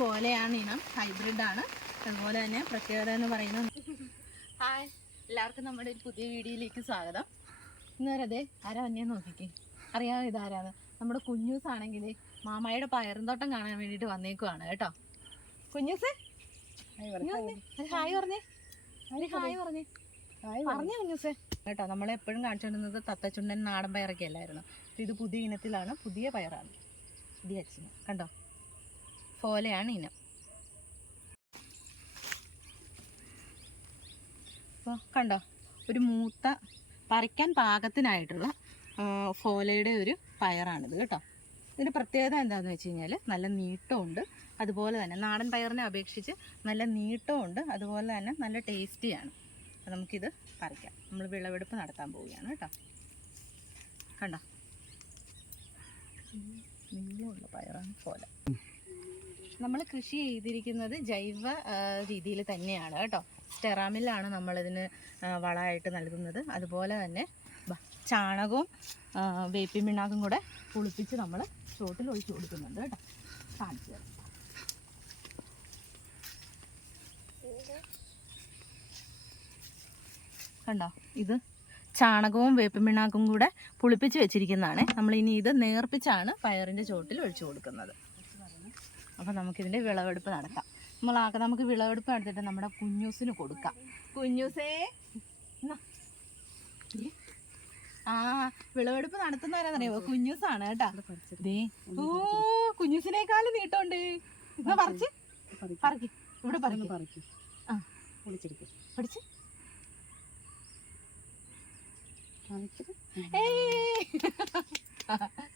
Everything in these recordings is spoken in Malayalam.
ഫോലയാണ് ഇനം. ഹൈബ്രിഡ് ആണ്. അതുപോലെ തന്നെ പ്രത്യേകത എന്ന് പറയുന്നത് ഹായ് എല്ലാവർക്കും നമ്മുടെ ഒരു പുതിയ വീഡിയോയിലേക്ക് സ്വാഗതം. ഇന്നേരതെ ആരാ അന്യം നോക്കിക്കേ. അറിയാമോ ഇതാരാണ് നമ്മുടെ കുഞ്ഞൂസ് ആണെങ്കിൽ മാമായുടെ പയറുന്തോട്ടം കാണാൻ വേണ്ടിയിട്ട് വന്നേക്കുവാണ് കേട്ടോ. കുഞ്ഞൂസ്? ഹായ് പറഞ്ഞേ. ഹായ് പറഞ്ഞേ. പറഞ്ഞേ. കുഞ്ഞൂസേ. കേട്ടോ നമ്മൾ എപ്പോഴും കാണിച്ചുകൊണ്ടിരുന്നത് തത്തച്ചുണ്ടൻ നാടൻ പയറൊക്കെ അല്ലായിരുന്നു. ഇത് പുതിയ ഇനത്തിലാണ് പുതിയ പയറാണ്. പുതിയ അച്ഛന്. കണ്ടോ? ഫോലയാണ് ഇനം. അപ്പോൾ കണ്ടോ ഒരു മൂത്ത പറിക്കാൻ പാകത്തിനായിട്ടുള്ള ഫോലയുടെ ഒരു പയറാണിത് കേട്ടോ. ഇതിന്റെ പ്രത്യേകത എന്താണെന്ന് വെച്ച് കഴിഞ്ഞാൽ നല്ല നീട്ടമുണ്ട്. അതുപോലെ തന്നെ നാടൻ പയറിനെ അപേക്ഷിച്ച് നല്ല നീട്ടമുണ്ട്. അതുപോലെ തന്നെ നല്ല ടേസ്റ്റിയാണ്. അപ്പോൾ നമുക്കിത് പറിക്കാം. നമ്മൾ വിളവെടുപ്പ് നടത്താൻ പോവുകയാണ് കേട്ടോ. കണ്ടോ? നീളമുള്ള പയറാണ് ഫോല. നമ്മൾ കൃഷി ചെയ്തിരിക്കുന്നത് ജൈവ രീതിയിൽ തന്നെയാണ് കേട്ടോ. സ്റ്റെറാമിലാണ് നമ്മളിതിന് വളമായിട്ട് നൽകുന്നത്. അതുപോലെ തന്നെ ചാണകവും വേപ്പിൻ പിണ്ണാക്കും കൂടെ പുളിപ്പിച്ച് നമ്മൾ ചോട്ടിൽ ഒഴിച്ചു കൊടുക്കുന്നുണ്ട് കേട്ടോ. കാണിച്ചു കണ്ടോ? ഇത് ചാണകവും വേപ്പിൻ പിണ്ണാക്കും കൂടെ പുളിപ്പിച്ച് വെച്ചിരിക്കുന്നതാണ്. നമ്മൾ ഇനി ഇത് നേർപ്പിച്ചാണ് പയറിന്റെ ചോട്ടിൽ ഒഴിച്ചു കൊടുക്കുന്നത്. അപ്പം നമുക്കിതിന്റെ വിളവെടുപ്പ് നടത്താം. നമ്മൾ ആക്ക നമുക്ക് വിളവെടുപ്പ് നടത്തിയിട്ട് നമ്മുടെ കുഞ്ഞൂസിന് കൊടുക്കാം. കുഞ്ഞൂസേ. ആ വിളവെടുപ്പ് നടത്തുന്നവരാന്നറിയോ കുഞ്ഞൂസാണ് കേട്ടാ. ഓ കുഞ്ഞൂസിനേക്കാളും നീട്ടമുണ്ട്. എന്നാ പറിച്ച്. പറിക്ക്. ഇവിടെ പറഞ്ഞു ആ. പഠിച്ച്.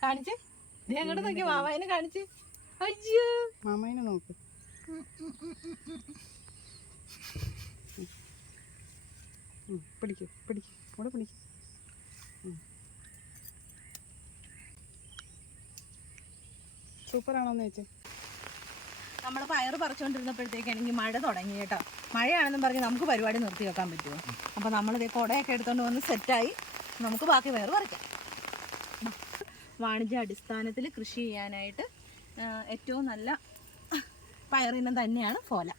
കാണിച്ച്. ദേ അങ്ങോട്ട് നോക്കി മാമായിനെ കാണിച്ച്. അയ്യോ. മാമേനെ നോക്ക്. പിടിക്കും പിടിക്കും കൂടെ പിടിക്കും. സൂപ്പറാണോന്ന് ചോദിച്ചേ. നമ്മൾ പയർ പറിച്ചുകൊണ്ടിരുന്നപ്പോഴത്തേക്കാണെങ്കിൽ മഴ തുടങ്ങി കേട്ടോ. മഴയാണെന്നും പറഞ്ഞ് നമുക്ക് പരിപാടി നിർത്തി വെക്കാൻ പറ്റുമോ? അപ്പോൾ നമ്മളിത് കുടയൊക്കെ എടുത്തുകൊണ്ട് വന്ന് സെറ്റായി. നമുക്ക് ബാക്കി പയർ പറിക്കാം. വാണിജ്യ അടിസ്ഥാനത്തിൽ കൃഷി ചെയ്യാനായിട്ട് ഏറ്റവും നല്ല പയറിനം തന്നെയാണ് ഫോല.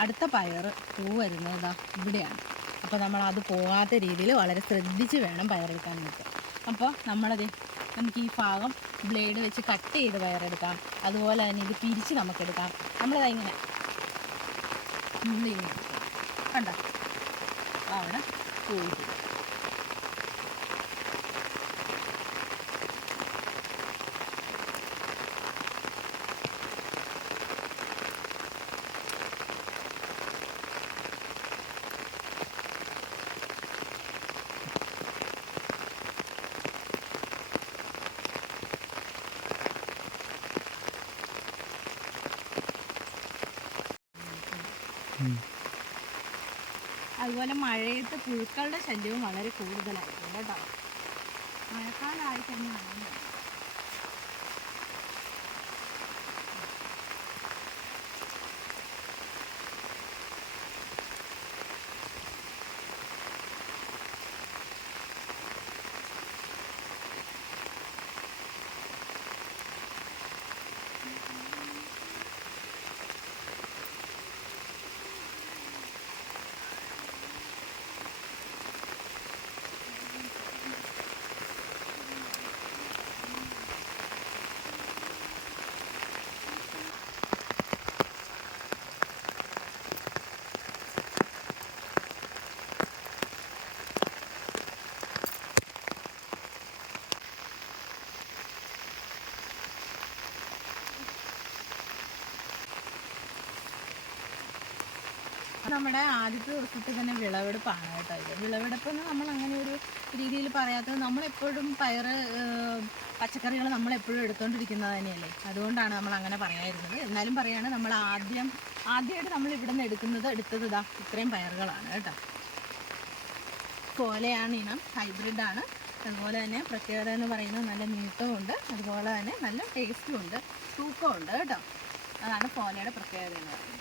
അടുത്ത പയർ പൂ വരുന്നത് ഇവിടെയാണ്. അപ്പോൾ നമ്മൾ അത് പോകാത്ത രീതിയിൽ വളരെ ശ്രദ്ധിച്ച് വേണം പയറെടുക്കാനായിട്ട് അപ്പോൾ നമ്മളത് നമുക്ക് ഈ ഭാഗം ബ്ലേഡ് വെച്ച് കട്ട് ചെയ്ത് പയറെടുക്കാം. അതുപോലെ തന്നെ ഇത് പിരിച്ച് നമുക്കെടുക്കാം. നമ്മളിതാ ഇങ്ങനെ നമ്മളിങ്ങനെ. കണ്ടോ? അവിടെ പോയി. അതുപോലെ മഴയത്ത് പുഴുക്കളുടെ ശല്യവും വളരെ കൂടുതലായിരിക്കും കേട്ടോ. മഴക്കാലമായി കഴിഞ്ഞാൽ നമ്മുടെ ആദ്യത്തെ ദിവസത്തെ തന്നെ വിളവെടുപ്പാണ് കേട്ടോ ഇത്. വിളവെടുപ്പ് എന്ന് നമ്മൾ അങ്ങനെ ഒരു രീതിയിൽ പറയാത്തത് നമ്മളെപ്പോഴും പയറ് പച്ചക്കറികൾ നമ്മൾ എപ്പോഴും എടുത്തുകൊണ്ടിരിക്കുന്നത് തന്നെയല്ലേ? അതുകൊണ്ടാണ് നമ്മൾ അങ്ങനെ പറയാതിരുന്നത് എന്നാലും പറയാണ് നമ്മൾ ആദ്യം ആദ്യമായിട്ട് നമ്മൾ ഇവിടെ നിന്ന് എടുക്കുന്നത് എടുത്തത് ഇതാ ഇത്രയും പയറുകളാണ് കേട്ടോ. കോലയാണ് ഇനം ഹൈബ്രിഡാണ് അതുപോലെ തന്നെ പ്രത്യേകത എന്ന് പറയുന്നത് നല്ല നീട്ടവും ഉണ്ട്. അതുപോലെ തന്നെ നല്ല ടേസ്റ്റും ഉണ്ട്. തൂക്കവും ഉണ്ട് കേട്ടോ. അതാണ് കോലയുടെ പ്രത്യേകത എന്ന് പറയുന്നത്.